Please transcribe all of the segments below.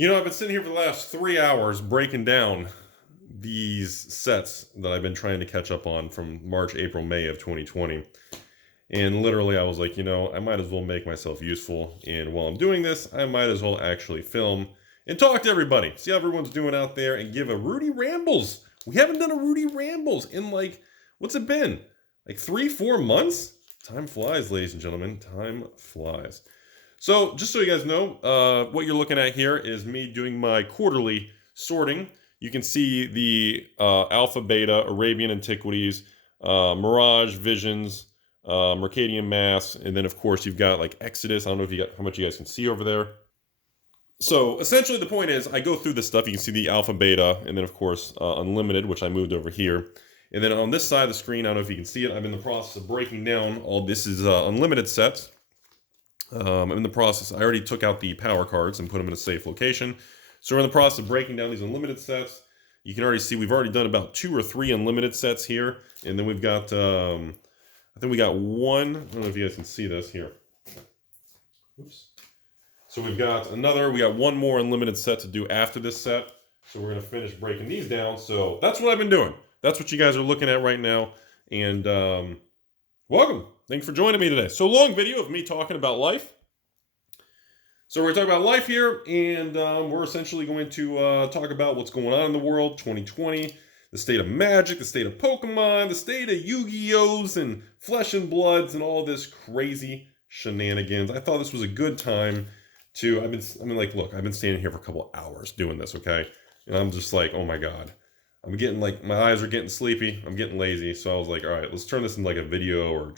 I've been sitting here for the last 3 hours breaking down these sets that I've been trying to catch up on from March, April, May of 2020. And literally, I was like, I might as well make myself useful. And while I'm doing this, I might as well actually film and talk to everybody, see how everyone's doing out there, and give a Rudy Rambles. We haven't done a Rudy Rambles in what's it been? Like 3-4 months? Time flies, ladies and gentlemen. Time flies. So, just so you guys know, what you're looking at here is me doing my quarterly sorting. You can see the Alpha, Beta, Arabian Antiquities, Mirage, Visions, Mercadian Mass, and then of course you've got like Exodus. I don't know how much you guys can see over there. So essentially the point is I go through this stuff. You can see the Alpha, Beta, and then of course Unlimited, which I moved over here. And then on this side of the screen, I don't know if you can see it, I'm in the process of breaking down all this is Unlimited sets. I'm in the process, I already took out the power cards and put them in a safe location. So we're in the process of breaking down these Unlimited sets. You can already see we've already done about 2 or 3 Unlimited sets here. And then we've got, I think we got one, I don't know if you guys can see this here. Oops. So we got one more Unlimited set to do after this set. So we're going to finish breaking these down. So that's what I've been doing. That's what you guys are looking at right now. And welcome. Thanks for joining me today. So long video of me talking about life. So we're going to talk about life here. And we're essentially going to talk about what's going on in the world, 2020, the state of Magic, the state of Pokemon, the state of Yu-Gi-Ohs and Flesh and Bloods and all this crazy shenanigans. I thought this was a good time to, I've been standing here for a couple hours doing this, okay? And I'm just like, oh my God. I'm getting my eyes are getting sleepy. I'm getting lazy. So I was like, all right, let's turn this into a video or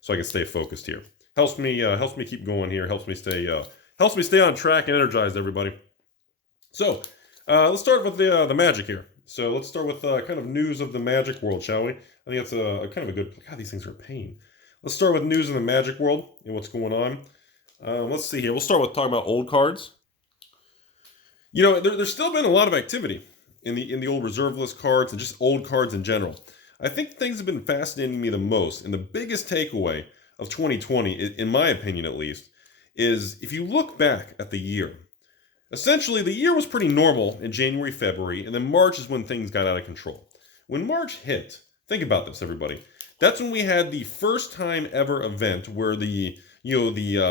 so I can stay focused here. Helps me keep going here. Helps me stay on track and energized, everybody. So let's start with the Magic here. So let's start with kind of news of the Magic world, shall we? I think that's a kind of a good, God, these things are a pain. Let's start with news in the Magic world and what's going on. Let's see here. We'll start with talking about old cards. There's still been a lot of activity in the old reserve list cards and just old cards in general. I think things have been fascinating me the most, and the biggest takeaway of 2020, in my opinion at least, is if you look back at the year. Essentially, the year was pretty normal in January, February, and then March is when things got out of control. When March hit, think about this, everybody. That's when we had the first time ever event where the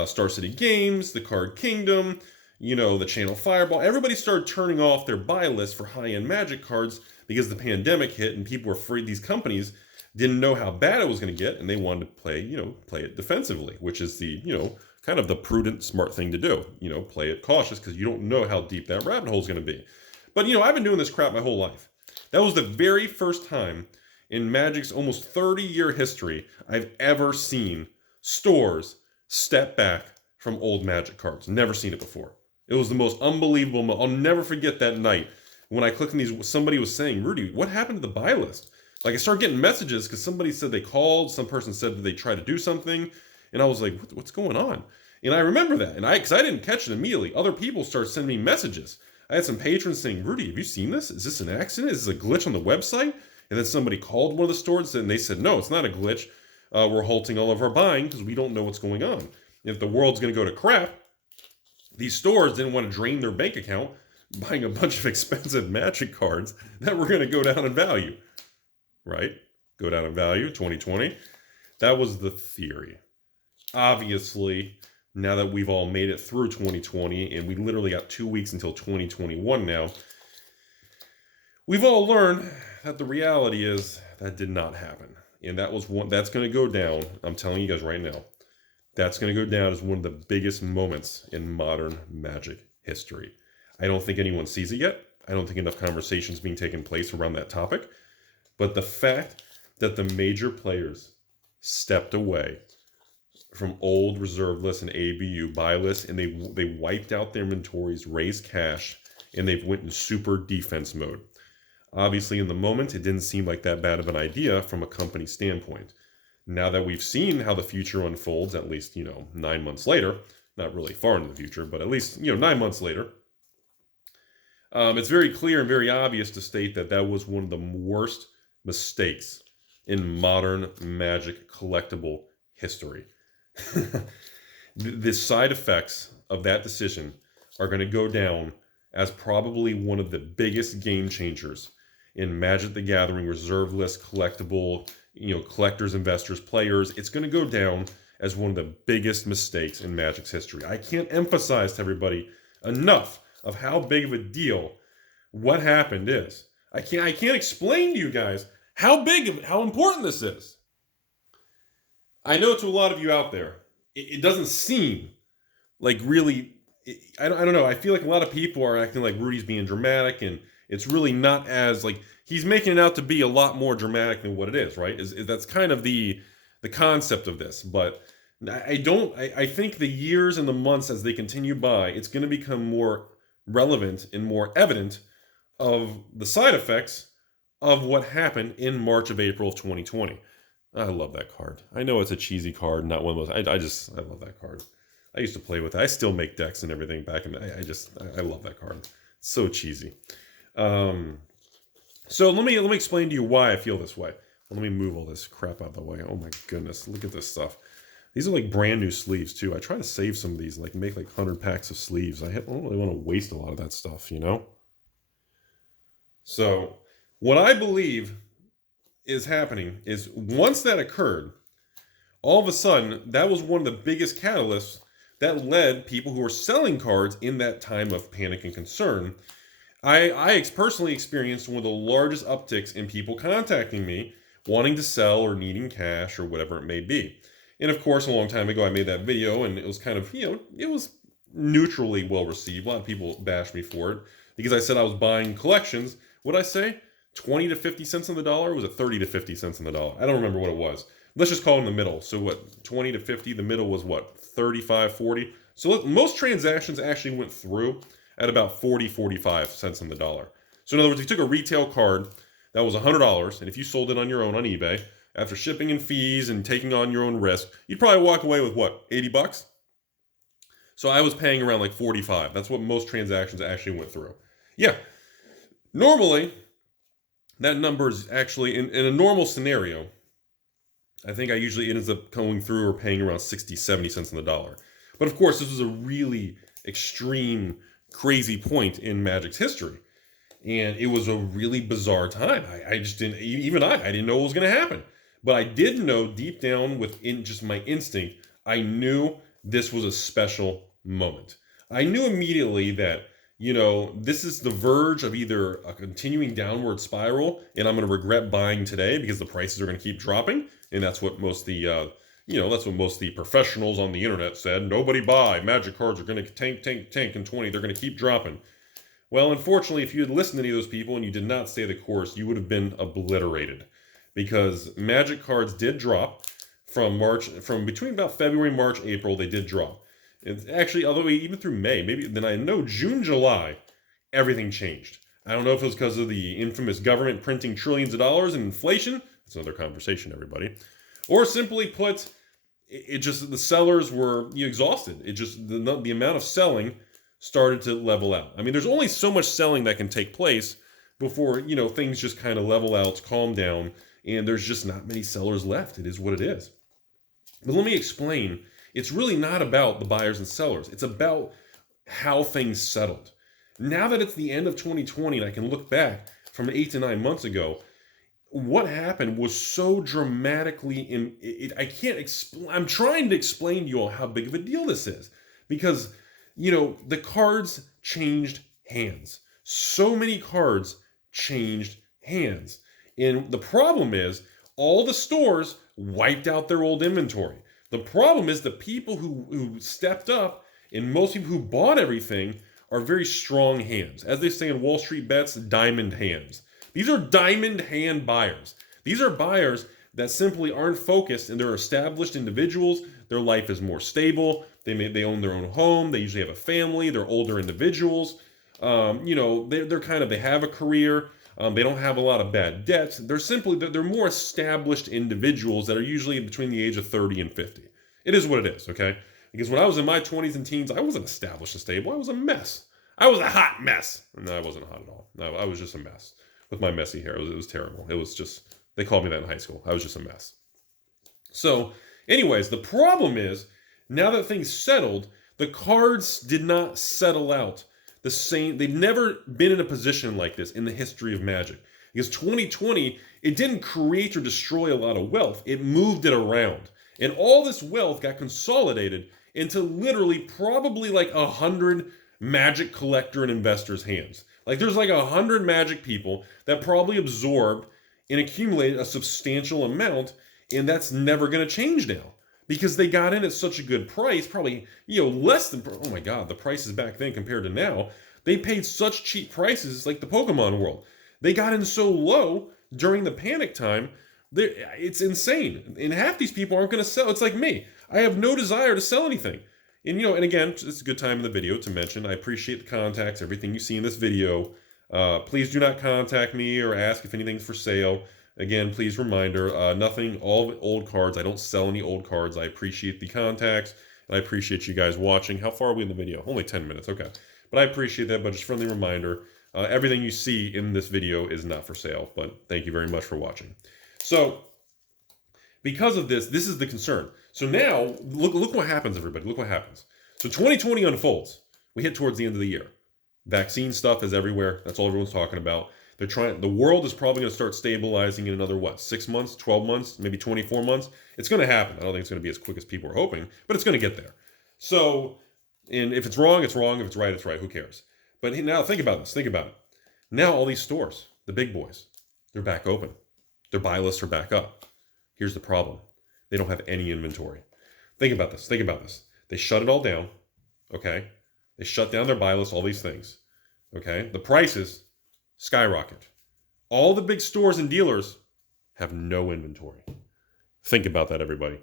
Star City Games, the Card Kingdom, the Channel Fireball, everybody started turning off their buy list for high-end Magic cards because the pandemic hit and people were afraid. These companies didn't know how bad it was going to get, and they wanted to play it defensively, which is the, kind of the prudent, smart thing to do. Play it cautious because you don't know how deep that rabbit hole is going to be. But, I've been doing this crap my whole life. That was the very first time in Magic's almost 30-year history I've ever seen stores step back from old Magic cards. Never seen it before. It was the most unbelievable. I'll never forget that night when I clicked on these. Somebody was saying, Rudy, what happened to the buy list? I started getting messages because somebody said they called. Some person said that they tried to do something. And I was like, what's going on? And I remember that. And because I didn't catch it immediately, other people started sending me messages. I had some patrons saying, Rudy, have you seen this? Is this an accident? Is this a glitch on the website? And then somebody called one of the stores and they said, no, it's not a glitch. We're halting all of our buying because we don't know what's going on. If the world's going to go to crap, these stores didn't want to drain their bank account buying a bunch of expensive Magic cards that were going to go down in value. Right? Go down in value, 2020. That was the theory. Obviously, now that we've all made it through 2020 and we literally got 2 weeks until 2021 now, we've all learned that the reality is that did not happen. And that's going to go down, I'm telling you guys right now, that's going to go down as one of the biggest moments in modern Magic history. I don't think anyone sees it yet. I don't think enough conversations being taken place around that topic. But the fact that the major players stepped away from old reserve lists and ABU buy lists, and they wiped out their inventories, raised cash, and they've went in super defense mode. Obviously, in the moment, it didn't seem like that bad of an idea from a company standpoint. Now that we've seen how the future unfolds, at least, 9 months later, not really far into the future, but at least, 9 months later, it's very clear and very obvious to state that that was one of the worst mistakes in modern Magic collectible history. The side effects of that decision are going to go down as probably one of the biggest game changers in Magic the Gathering reserve list collectible, collectors, investors, players. It's going to go down as one of the biggest mistakes in Magic's history. I can't emphasize to everybody enough of how big of a deal what happened is. I can't explain to you guys how important this is. I know to a lot of you out there, it doesn't seem like really. I don't know. I feel like a lot of people are acting like Rudy's being dramatic, and it's really not as like he's making it out to be a lot more dramatic than what it is, right? That's kind of the concept of this. But I think the years and the months as they continue by, it's going to become more relevant and more evident of the side effects of what happened in March of April of 2020. I love that card. I know it's a cheesy card, not one of those. I love that card. I used to play with it. I still make decks and everything back in the I love that card. It's so cheesy. So let me explain to you why I feel this way. Let me move all this crap out of the way. Oh my goodness, look at this stuff. These are like brand new sleeves too. I try to save some of these, like make like 100 packs of sleeves. I don't really want to waste a lot of that stuff, So what I believe is happening is once that occurred, all of a sudden, that was one of the biggest catalysts that led people who were selling cards in that time of panic and concern. I personally experienced one of the largest upticks in people contacting me, wanting to sell or needing cash or whatever it may be. And of course, a long time ago, I made that video, and it was kind of, it was neutrally well received. A lot of people bashed me for it because I said I was buying collections. What did I say? 20 to 50 cents on the dollar? Or was it 30 to 50 cents on the dollar? I don't remember what it was. Let's just call it in the middle. So what, 20 to 50? The middle was what, 35, 40? So look, most transactions actually went through at about 40, 45 cents on the dollar. So in other words, if you took a retail card that was $100, and if you sold it on your own on eBay, after shipping and fees and taking on your own risk, you'd probably walk away with what, 80 bucks? So I was paying around like 45. That's what most transactions actually went through. Yeah. Normally, that number is actually, in a normal scenario, I think I usually ends up going through or paying around 60, 70 cents on the dollar. But of course, this was a really extreme, crazy point in Magic's history. And it was a really bizarre time. I just didn't, even I didn't know what was going to happen. But I did know deep down within just my instinct, I knew this was a special moment. I knew immediately that, this is the verge of either a continuing downward spiral, and I'm going to regret buying today because the prices are going to keep dropping. And that's what most of the, that's what most of the professionals on the internet said. Nobody buy. Magic cards are going to tank in 20. They're going to keep dropping. Well, unfortunately, if you had listened to any of those people and you did not stay the course, you would have been obliterated. Because Magic cards did drop from between about February, March, April, they did drop. It's actually, although even through May, maybe then I know June, July, everything changed. I don't know if it was because of the infamous government printing trillions of dollars and inflation. That's another conversation, everybody. Or simply put, it just, the sellers were exhausted. It just, the amount of selling started to level out. I mean, there's only so much selling that can take place before, things just kind of level out, calm down, and there's just not many sellers left. It is what it is. But let me explain. It's really not about the buyers and sellers. It's about how things settled. Now that it's the end of 2020 and I can look back from 8 to 9 months ago, what happened was so dramatically, I can't explain. I'm trying to explain to you all how big of a deal this is because, the cards changed hands. So many cards changed hands. And the problem is all the stores wiped out their old inventory. The problem is the people who stepped up and most people who bought everything are very strong hands. As they say in Wall Street Bets, diamond hands. These are diamond hand buyers. These are buyers that simply aren't focused and they're established individuals. Their life is more stable. They own their own home. They usually have a family. They're older individuals. They have a career. They don't have a lot of bad debts. They're more established individuals that are usually between the age of 30 and 50. It is what it is, okay? Because when I was in my 20s and teens, I wasn't established and stable. I was a mess. I was a hot mess. No, I wasn't hot at all. No, I was just a mess with my messy hair. It was terrible. It was just, they called me that in high school. I was just a mess. So, anyways, the problem is, now that things settled, the cards did not settle out the same. They've never been in a position like this in the history of Magic. Because 2020, it didn't create or destroy a lot of wealth. It moved it around. And all this wealth got consolidated into literally probably like 100 Magic collector and investors' hands. Like there's like 100 Magic people that probably absorbed and accumulated a substantial amount, and that's never going to change now. Because they got in at such a good price, probably, less than, oh my God, the prices back then compared to now, they paid such cheap prices like the Pokemon world. They got in so low during the panic time, it's insane. And half these people aren't going to sell. It's like me. I have no desire to sell anything. And, and again, it's a good time in the video to mention, I appreciate the contacts, everything you see in this video. Please do not contact me or ask if anything's for sale. Again, please reminder, nothing, all old cards. I don't sell any old cards. I appreciate the contacts, and I appreciate you guys watching. How far are we in the video? Only 10 minutes, okay. But I appreciate that, but just friendly reminder, everything you see in this video is not for sale, but thank you very much for watching. So, because of this is the concern. So now, look what happens, everybody. Look what happens. So 2020 unfolds. We hit towards the end of the year. Vaccine stuff is everywhere. That's all everyone's talking about. The world is probably going to start stabilizing in another, 6 months, 12 months, maybe 24 months. It's going to happen. I don't think it's going to be as quick as people are hoping, but it's going to get there. So, and if it's wrong, it's wrong. If it's right, it's right. Who cares? But now think about this. Think about it. Now all these stores, the big boys, they're back open. Their buy lists are back up. Here's the problem. They don't have any inventory. Think about this. Think about this. They shut it all down, okay? They shut down their buy list, all these things, okay? The prices skyrocket. All the big stores and dealers have no inventory. Think about that, everybody.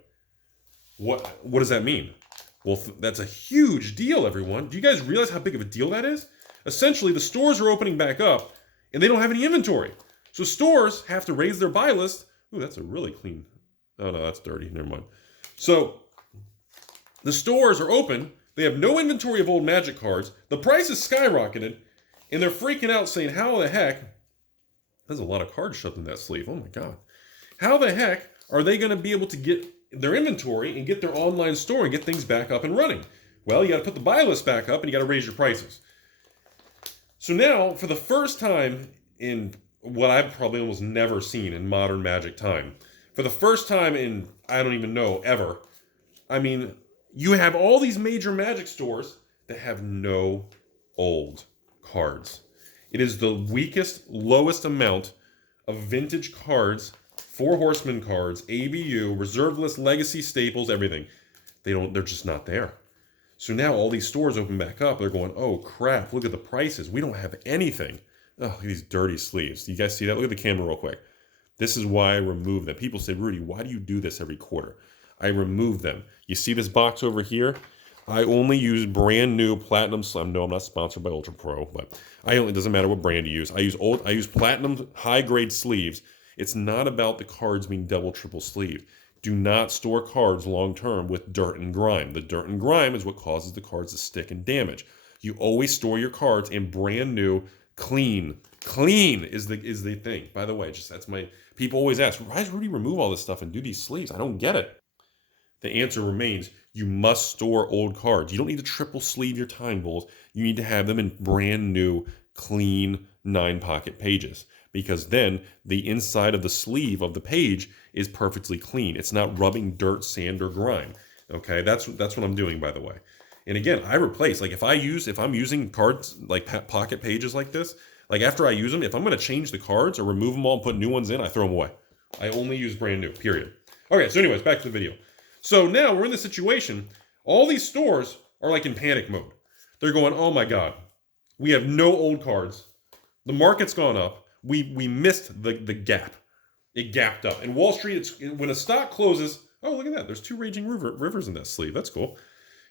What does that mean? Well, that's a huge deal, everyone. Do you guys realize how big of a deal that is? Essentially, the stores are opening back up, and they don't have any inventory. So stores have to raise their buy list. Ooh, that's a really clean. Oh, no, that's dirty. Never mind. So the stores are open. They have no inventory of old Magic cards. The price is skyrocketed. And they're freaking out saying, how the heck, there's a lot of cards shoved in that sleeve. Oh my God. How the heck are they going to be able to get their inventory and get their online store and get things back up and running? Well, you got to put the buy list back up and you got to raise your prices. So now, for the first time in what I've probably almost never seen in modern Magic time, for the first time in, I don't even know, ever, I mean, you have all these major Magic stores that have no old cards. It is the weakest, lowest amount of vintage cards, 4 Horsemen cards, ABU, reserve list, legacy, staples, everything. They're just not there. So now all these stores open back up. They're going, oh crap, look at the prices. We don't have anything. Oh, look at these dirty sleeves. Do you guys see that? Look at the camera real quick. This is why I remove them. People say, Rudy, why do you do this every quarter? I remove them. You see this box over here? I only use brand new Platinum Slim. No, I'm not sponsored by Ultra Pro, but it doesn't matter what brand you use. I use Platinum high grade sleeves. It's not about the cards being double, triple sleeve. Do not store cards long term with dirt and grime. The dirt and grime is what causes the cards to stick and damage. You always store your cards in brand new, clean. Clean is the thing. By the way, people always ask, why does Rudy remove all this stuff and do these sleeves? I don't get it. The answer remains, you must store old cards. You don't need to triple sleeve your Time Bowls. You need to have them in brand new, clean 9-pocket pages. Because then the inside of the sleeve of the page is perfectly clean. It's not rubbing dirt, sand, or grime. Okay, that's what I'm doing, by the way. And again, I replace, like if I'm using cards like pocket pages like this, like after I use them, if I'm going to change the cards or remove them all and put new ones in, I throw them away. I only use brand new, period. Okay, so anyways, back to the video. So now we're in the situation, all these stores are like in panic mode. They're going, oh my God, we have no old cards. The market's gone up. We missed the gap. It gapped up. And Wall Street, when a stock closes, oh, look at that. There's 2 Raging Rivers in that sleeve. That's cool.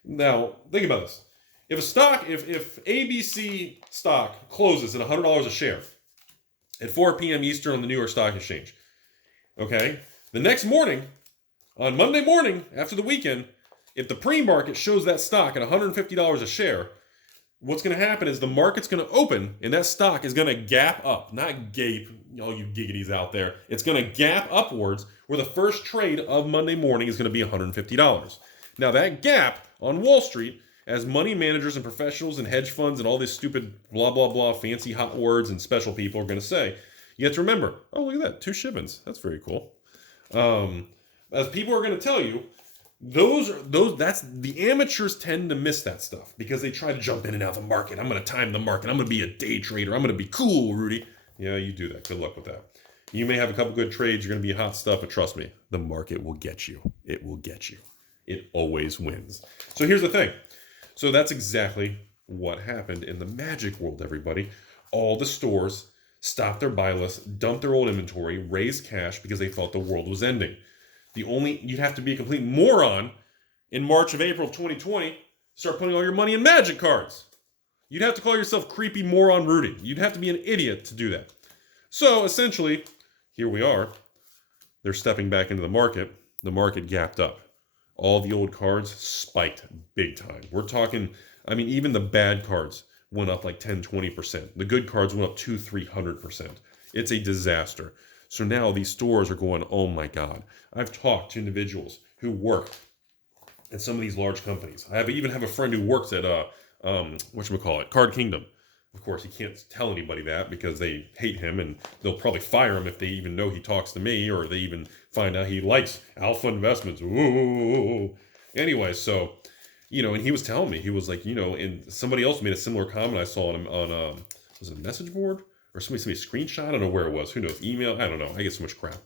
Now, think about this. If ABC stock closes at $100 a share at 4 p.m. Eastern on the New York Stock Exchange, okay, the next morning, on Monday morning, after the weekend, if the pre-market shows that stock at $150 a share, what's going to happen is the market's going to open and that stock is going to gap up, not gape, all you giggities out there. It's going to gap upwards where the first trade of Monday morning is going to be $150. Now that gap on Wall Street As money managers and professionals and hedge funds and all this stupid blah, blah, blah, fancy hot words and special people are going to say, you have to remember, oh, look at that, 2 shivens. That's very cool. As people are going to tell you, that's the amateurs tend to miss that stuff because they try to jump in and out of the market. I'm going to time the market. I'm going to be a day trader. I'm going to be cool, Rudy. Yeah, you do that. Good luck with that. You may have a couple good trades. You're going to be hot stuff, but trust me, the market will get you. It will get you. It always wins. So here's the thing. So that's exactly what happened in the Magic world, everybody. All the stores stopped their buy list, dumped their old inventory, raised cash because they thought the world was ending. You'd have to be a complete moron in March of April of 2020, start putting all your money in Magic cards. You'd have to call yourself creepy moron Rudy. You'd have to be an idiot to do that. So essentially, here we are. They're stepping back into the market. The market gapped up. All the old cards spiked big time. We're talking, even the bad cards went up like 10, 20%. The good cards went up 200-300%. It's a disaster. So now these stores are going, oh my God. I've talked to individuals who work at some of these large companies. I even have a friend who works at, Card Kingdom. Of course, he can't tell anybody that because they hate him and they'll probably fire him if they even know he talks to me or they even find out he likes Alpha Investments. Ooh. Anyway, so, and he was telling me, he was like, and somebody else made a similar comment I saw on was it a message board? Or somebody screenshot? I don't know where it was. Who knows? Email? I don't know. I get so much crap.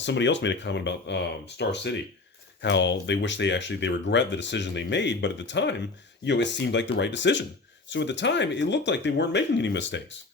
Somebody else made a comment about Star City. How they wish they regret the decision they made. But at the time, it seemed like the right decision. So at the time, it looked like they weren't making any mistakes.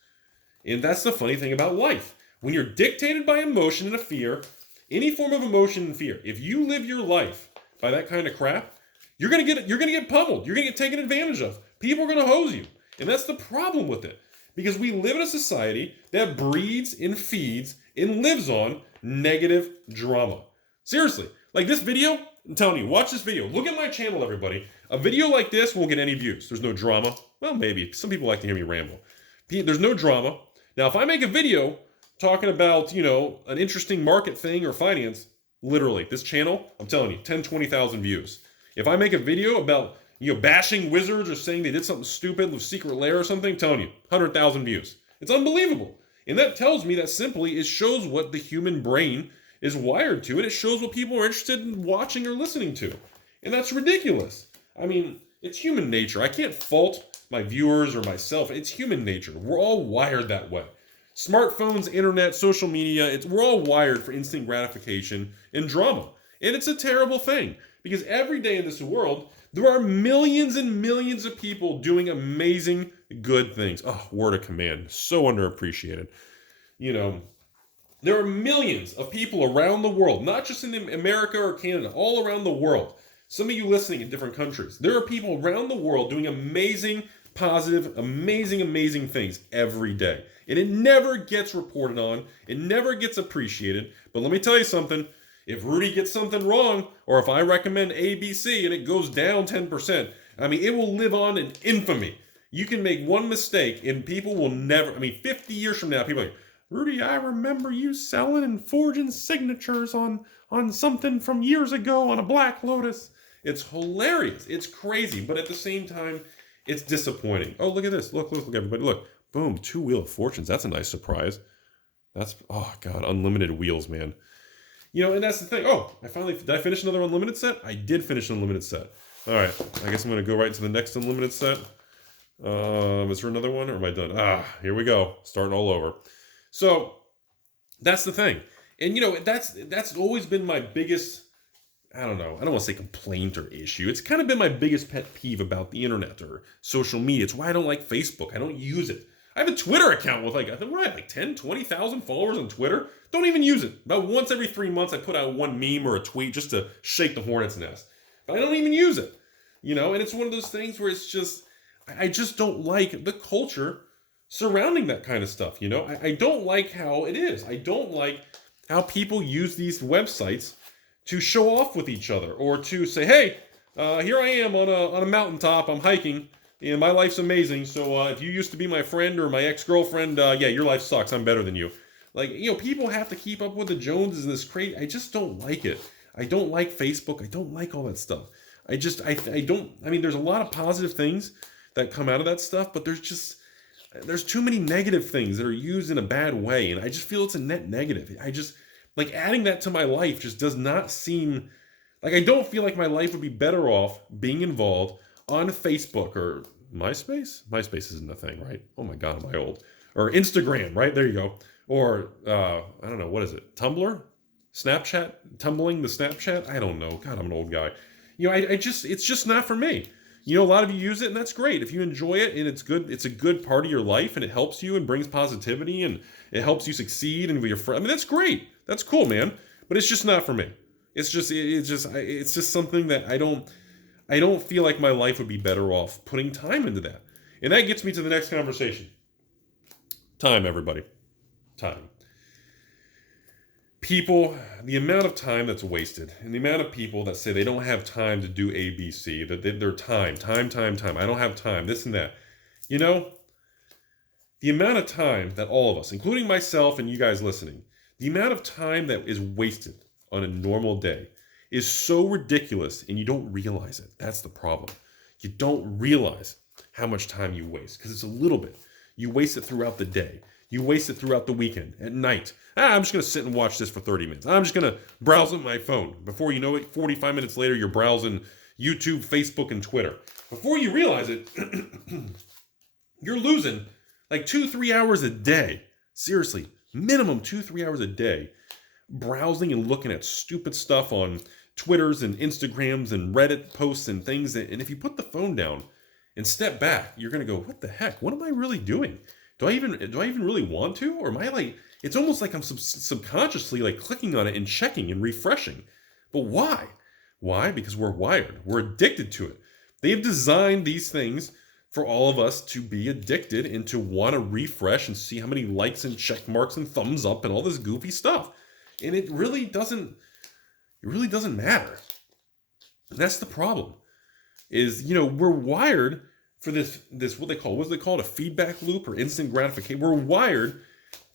And that's the funny thing about life. When you're dictated by emotion and a fear, any form of emotion and fear, if you live your life by that kind of crap, you're gonna get pummeled. You're gonna get taken advantage of. People are gonna hose you. And that's the problem with it. Because we live in a society that breeds and feeds and lives on negative drama. Seriously, like this video, I'm telling you, watch this video. Look at my channel, everybody. A video like this won't get any views. There's no drama. Well, maybe. Some people like to hear me ramble. There's no drama. Now, if I make a video talking about, an interesting market thing or finance, literally, this channel, I'm telling you, 10, 20,000 views. If I make a video about bashing wizards or saying they did something stupid with Secret Lair or something, I'm telling you, 100,000 views. It's unbelievable. And that tells me that simply it shows what the human brain is wired to, and it shows what people are interested in watching or listening to. And that's ridiculous. It's human nature. I can't fault my viewers or myself. It's human nature. We're all wired that way. Smartphones, internet, social media, we're all wired for instant gratification and drama. And it's a terrible thing because every day in this world, there are millions and millions of people doing amazing, good things. Oh, word of command. So underappreciated. There are millions of people around the world, not just in America or Canada, all around the world. Some of you listening in different countries. There are people around the world doing amazing, positive, amazing things every day. And it never gets reported on. It never gets appreciated. But let me tell you something. If Rudy gets something wrong, or if I recommend ABC and it goes down 10%, it will live on in infamy. You can make one mistake and people will never, 50 years from now, people are like, Rudy, I remember you selling and forging signatures on something from years ago on a Black Lotus. It's hilarious. It's crazy. But at the same time, it's disappointing. Oh, look at this. Look, everybody. Look. Boom. 2 Wheel of Fortunes. That's a nice surprise. Oh, God. Unlimited wheels, man. And that's the thing. Oh, did I finish another unlimited set? I did finish an unlimited set. All right. I guess I'm going to go right to the next unlimited set. Is there another one or am I done? Here we go. Starting all over. So that's the thing. And, that's always been my biggest, I don't want to say complaint or issue. It's kind of been my biggest pet peeve about the internet or social media. It's why I don't like Facebook. I don't use it. I have a Twitter account with I think 10, 20,000 followers on Twitter. Don't even use it. About once every 3 months, I put out one meme or a tweet just to shake the hornet's nest. But I don't even use it. And it's one of those things where it's just, I just don't like the culture surrounding that kind of stuff. I don't like how it is. I don't like how people use these websites to show off with each other or to say, hey, here I am on a mountaintop. I'm hiking. And my life's amazing. So if you used to be my friend or my ex-girlfriend, your life sucks. I'm better than you. People have to keep up with the Joneses and this crazy. I just don't like it. I don't like Facebook. I don't like all that stuff. I don't, I mean, there's a lot of positive things that come out of that stuff, but there's too many negative things that are used in a bad way. And I just feel it's a net negative. Like adding that to my life just does not seem, like I don't feel like my life would be better off being involved on Facebook or MySpace. MySpace isn't a thing, right? Oh my God, am I old? Or Instagram, right? There you go. Or, I don't know, what is it? Tumblr? Snapchat? Tumbling the Snapchat? I don't know. God, I'm an old guy. It's just not for me. A lot of you use it, and that's great. If you enjoy it and it's good, it's a good part of your life, and it helps you and brings positivity, and it helps you succeed and with your friends. I mean, that's great. That's cool, man. But it's just not for me. It's just something that I don't feel like my life would be better off putting time into that. And that gets me to the next conversation. Time, everybody. Time. People, the amount of time that's wasted, and the amount of people that say they don't have time to do A, B, C, that they're time. I don't have time, this and that. The amount of time that all of us, including myself and you guys listening, the amount of time that is wasted on a normal day is so ridiculous, and you don't realize it. That's the problem. You don't realize how much time you waste, because it's a little bit. You waste it throughout the day. You waste it throughout the weekend, at night. I'm just going to sit and watch this for 30 minutes. I'm just going to browse on my phone. Before you know it, 45 minutes later, you're browsing YouTube, Facebook, and Twitter. Before you realize it, you're losing like 2-3 hours a day. Seriously, minimum 2-3 hours a day browsing and looking at stupid stuff on Twitters and Instagrams and Reddit posts and things. And if you put the phone down and step back, you're going to go, what the heck? What am I really doing? Do I even really want to? Or am I like, it's almost like I'm subconsciously like clicking on it and checking and refreshing. But why? Why? Because we're wired. We're addicted to it. They have designed these things for all of us to be addicted and to want to refresh and see how many likes and check marks and thumbs up and all this goofy stuff. And it really doesn't matter. And that's the problem. Is, we're wired for this what they call a feedback loop or instant gratification. We're wired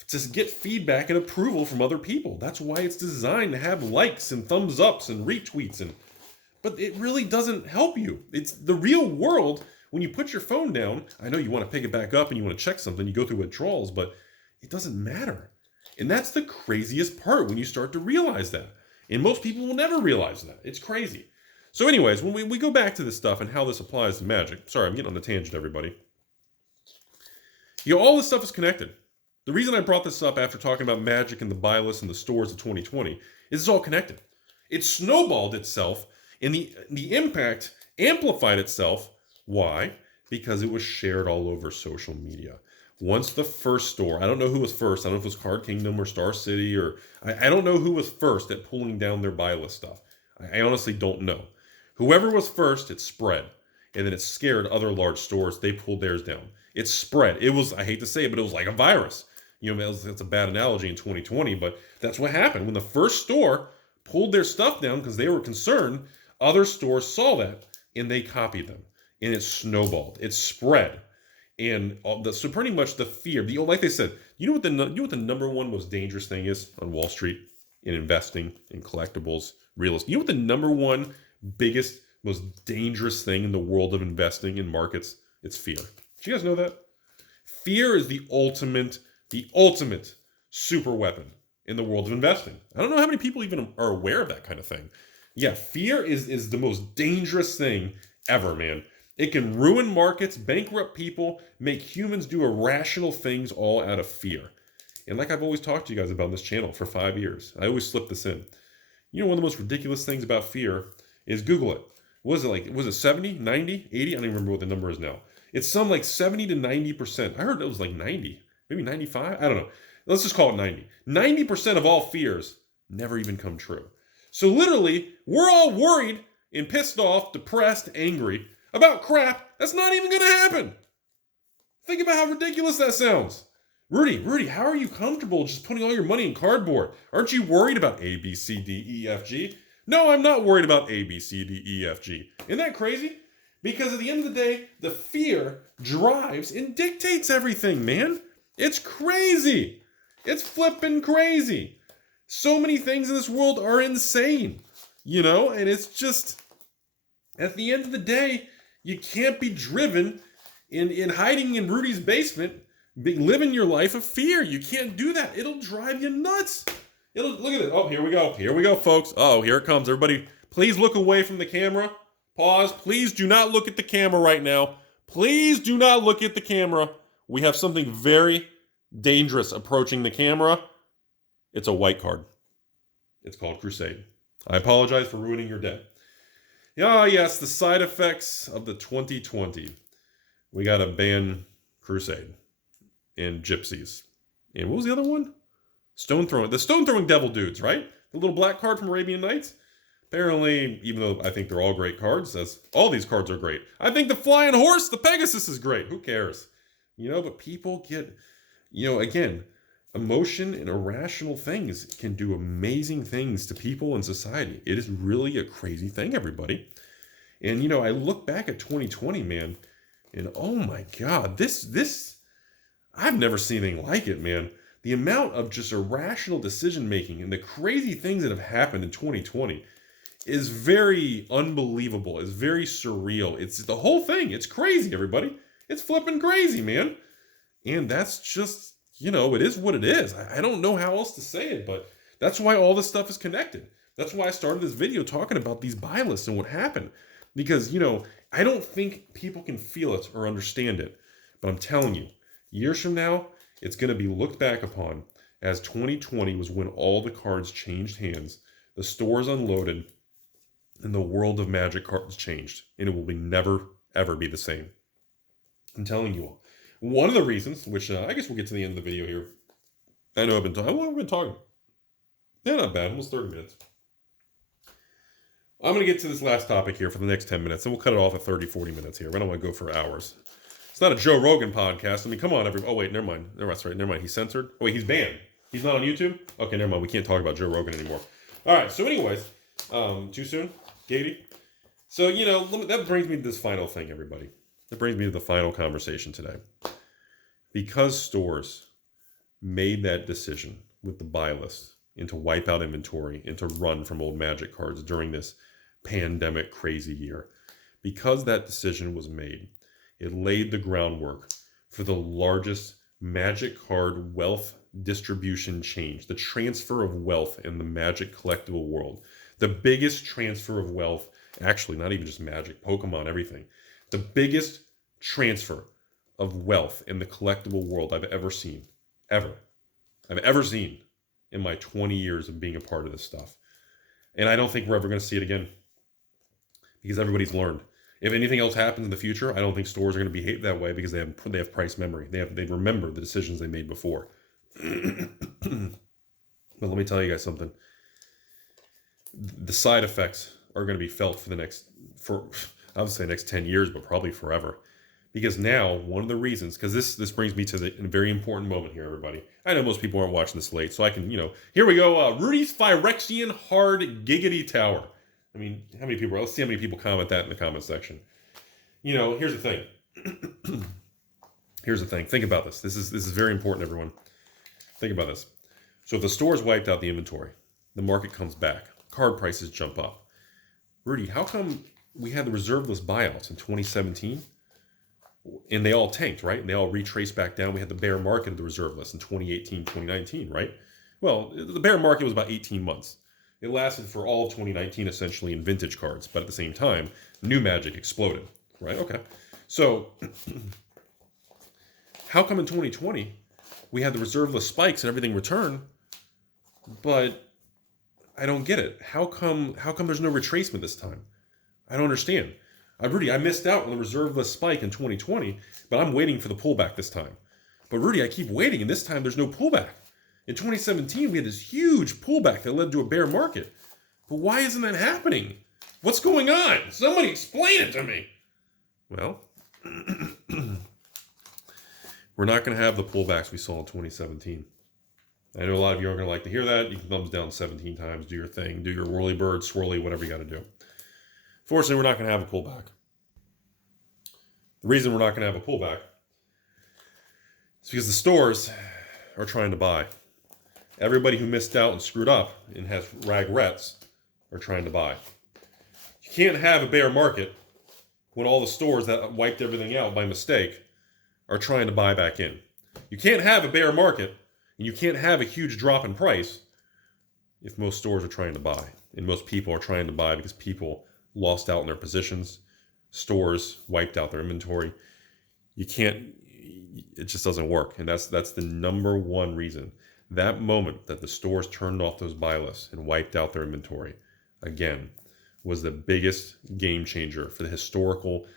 to get feedback and approval from other people. That's why it's designed to have likes and thumbs ups and retweets, but it really doesn't help you. It's the real world. When you put your phone down, I know you want to pick it back up and you want to check something, you go through withdrawals, but it doesn't matter. And that's the craziest part when you start to realize that. And most people will never realize that. It's crazy. So anyways, when we go back to this stuff and how this applies to magic, sorry, I'm getting on the tangent, everybody. All this stuff is connected. The reason I brought this up after talking about magic and the buy list and the stores of 2020 is it's all connected. It snowballed itself, and the impact amplified itself. Why? Because it was shared all over social media. Once the first store, I don't know who was first. I don't know if it was Card Kingdom or Star City, or I don't know who was first at pulling down their buy list stuff. I honestly don't know. Whoever was first, it spread. And then it scared other large stores. They pulled theirs down. It spread. It was, I hate to say it, but it was like a virus. That's a bad analogy in 2020, but that's what happened. When the first store pulled their stuff down because they were concerned, other stores saw that and they copied them. And it snowballed. It spread. And so pretty much the fear, like they said, you know what the number one most dangerous thing is on Wall Street in investing, in collectibles, real estate? You know what the number one biggest, most dangerous thing in the world of investing in markets? It's fear. Do you guys know that? Fear is the ultimate super weapon in the world of investing. I don't know how many people even are aware of that kind of thing. Yeah, fear is the most dangerous thing ever, man. It can ruin markets, bankrupt people, make humans do irrational things all out of fear. And like I've always talked to you guys about on this channel for 5 years, I always slip this in. One of the most ridiculous things about fear is Google it. Was it 70, 90, 80? I don't even remember what the number is now. It's some like 70 to 90%. I heard it was like 90, maybe 95. I don't know. Let's just call it 90. 90% of all fears never even come true. So literally, we're all worried and pissed off, depressed, angry about crap that's not even going to happen. Think about how ridiculous that sounds. Rudy, how are you comfortable just putting all your money in cardboard? Aren't you worried about A, B, C, D, E, F, G? No, I'm not worried about A, B, C, D, E, F, G. Isn't that crazy? Because at the end of the day, the fear drives and dictates everything, man. It's crazy. It's flipping crazy. So many things in this world are insane, and it's At the end of the day, you can't be driven in hiding in Rudy's basement, living your life of fear. You can't do that. It'll drive you nuts. Look at it. Oh, here we go. Here we go, folks. Oh, here it comes. Everybody, please look away from the camera. Pause. Please do not look at the camera right now. Please do not look at the camera. We have something very dangerous approaching the camera. It's a white card. It's called Crusade. I apologize for ruining your day. Ah, yes, the side effects of the 2020. We got to ban Crusade and Gypsies. And what was the other one? Stone throwing. The stone throwing devil dudes, right? The little black card from Arabian Nights. Apparently, even though I think they're all great cards, all these cards are great. I think the flying horse, the Pegasus, is great. Who cares? But people get, again, emotion and irrational things can do amazing things to people in society. It is really a crazy thing, everybody. And, I look back at 2020, man, and oh my God, this, I've never seen anything like it, man. The amount of just irrational decision-making and the crazy things that have happened in 2020 is very unbelievable. It's very surreal. It's the whole thing. It's crazy, everybody. It's flipping crazy, man. And that's just, it is what it is. I don't know how else to say it, but that's why all this stuff is connected. That's why I started this video talking about these buy lists and what happened. Because, I don't think people can feel it or understand it. But I'm telling you, years from now, it's going to be looked back upon as 2020 was when all the cards changed hands, the stores unloaded, and the world of Magic cards changed. And it will never, ever be the same. I'm telling you all. One of the reasons, which I guess we'll get to the end of the video here. I know I've been talking. How long have we been talking? Yeah, not bad. Almost 30 minutes. I'm going to get to this last topic here for the next 10 minutes, and we'll cut it off at 30, 40 minutes here. I don't want to go for hours. It's not a Joe Rogan podcast. I mean, come on, everybody. Oh, wait, never mind. That's right. Never mind. He's censored. Oh, wait, he's banned. He's not on YouTube? Okay, never mind. We can't talk about Joe Rogan anymore. All right, so anyways, too soon? Katie? So, that brings me to this final thing, everybody. That brings me to the final conversation today. Because stores made that decision with the buy list and to wipe out inventory and to run from old Magic cards during this pandemic crazy year, because that decision was made, it laid the groundwork for the largest Magic card wealth distribution change, the transfer of wealth in the Magic collectible world. The biggest transfer of wealth, actually not even just Magic, Pokemon, everything. The biggest transfer of wealth in the collectible world I've ever seen. Ever. I've ever seen in my 20 years of being a part of this stuff. And I don't think we're ever going to see it again. Because everybody's learned. If anything else happens in the future, I don't think stores are going to behave that way because they have price memory. They remember the decisions they made before. But let me tell you guys something. The side effects are going to be felt for I would say next 10 years, but probably forever. Because now, one of the reasons, because this brings me to a very important moment here, everybody. I know most people aren't watching this late, so I can, here we go. Rudy's Phyrexian Hard Giggity Tower. I mean, how many people? Let's see how many people comment that in the comment section. Here's the thing. Here's the thing. Think about this. This is very important, everyone. Think about this. So if the store's wiped out the inventory, the market comes back, card prices jump up. Rudy, how come we had the reserve list buyouts in 2017? And they all tanked, right? And they all retraced back down. We had the bear market of the reserve list in 2018, 2019, right? Well, the bear market was about 18 months. It lasted for all of 2019, essentially, in vintage cards. But at the same time, new Magic exploded, right? Okay. So, how come in 2020, we had the reserve list spikes and everything return, but I don't get it. How come there's no retracement this time? I don't understand. Rudy, I missed out on the reserve list spike in 2020, but I'm waiting for the pullback this time. But Rudy, I keep waiting, and this time there's no pullback. In 2017, we had this huge pullback that led to a bear market. But why isn't that happening? What's going on? Somebody explain it to me. Well, we're not going to have the pullbacks we saw in 2017. I know a lot of you aren't going to like to hear that. You can thumbs down 17 times, do your thing, do your whirly bird, swirly, whatever you got to do. Fortunately, we're not going to have a pullback. The reason we're not going to have a pullback is because the stores are trying to buy. Everybody who missed out and screwed up and has regrets are trying to buy. You can't have a bear market when all the stores that wiped everything out by mistake are trying to buy back in. You can't have a bear market, and you can't have a huge drop in price if most stores are trying to buy, and most people are trying to buy because people lost out in their positions, stores wiped out their inventory. You can't, it just doesn't work. And that's the number one reason. That moment that the stores turned off those buy lists and wiped out their inventory, again, was the biggest game changer for the historical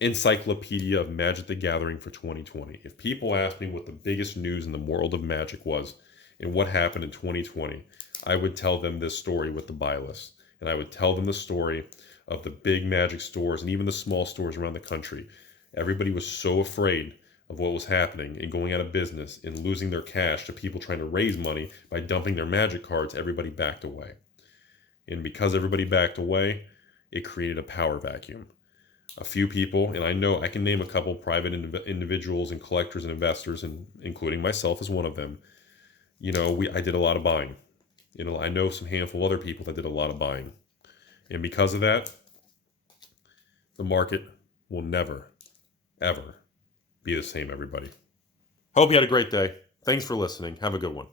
encyclopedia of Magic the Gathering for 2020. If people ask me what the biggest news in the world of Magic was and what happened in 2020, I would tell them this story with the buy list. And I would tell them the story of the big Magic stores and even the small stores around the country. Everybody was so afraid of what was happening and going out of business and losing their cash to people trying to raise money by dumping their Magic cards. Everybody backed away. And because everybody backed away, it created a power vacuum. A few people, and I know I can name a couple private individuals and collectors and investors, and including myself as one of them. I did a lot of buying. I know some handful of other people that did a lot of buying. And because of that, the market will never, ever be the same, everybody. Hope you had a great day. Thanks for listening. Have a good one.